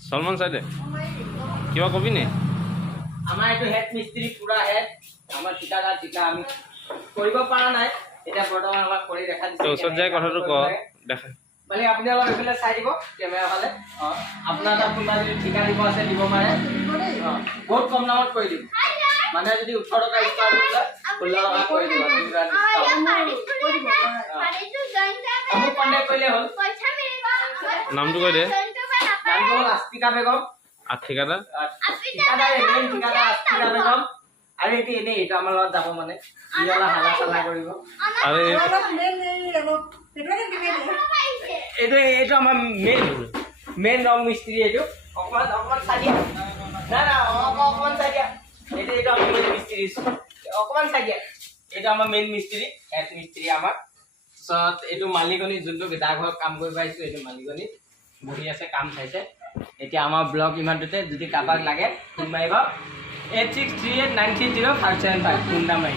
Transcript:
সলমান সাইডে কিবা কবি নে আমাৰ এইটো হেড মিস্ত্ৰী পুৰা হেড আমাৰ ঠিকাদাৰ ঠিকা আমি কৰিব পৰা নাই এটা বৰ্তমান আমাক কৰি দেখা দিছে তো ওচৰত যায় কথাটো ক দেখা মানে আপুনি অলপ এইফালে চাই দিব কেমেৰা ফালে আপোনাৰ তাত কোনোবা যদি ঠিকা দিব আছে দিব পাৰে বহুত কম দামত কৰি দিম মানে যদি 18 টকা স্টাৰ্ট কৰিলে 16 টকা কৰি দিব আমি কন্টাক্ট কৰিলে হ'ল নামটো কৈ দে নামটো হ'ল আস্তিকা বেগম আর ঠিকাদার ঠিকাদাৰ মেইন ঠিকাদাৰ আস্তিকা বেগম আৰু এটি এনে এটা আমাৰ লগত যাব মানে ইয়ালা হালা চালা কৰিব আৰে এইটো আমাৰ মেইন ৰং মিস্ত্ৰী এইটো অকমান চাই দিয়া না অকমান চাই দিয়া এইটো আমাৰ মেইন মিস্ত্ৰী অকমান চাই দিয়া এইটো আমাৰ মেইন মিস্ত্ৰী হেড মিস্ত্ৰী আমাৰ সত এইটো মালিকনি যোনটো বিদা ঘৰ কাম কৰিব আহিছো এইটো মালিকনি বহি আছে কাম চাইছে এতিয়া আমাৰ ব্লগ ইমানটোতে যদি কাবাক লাগে ফোন মাৰিব 8638930575 ফোন নাম্বাৰ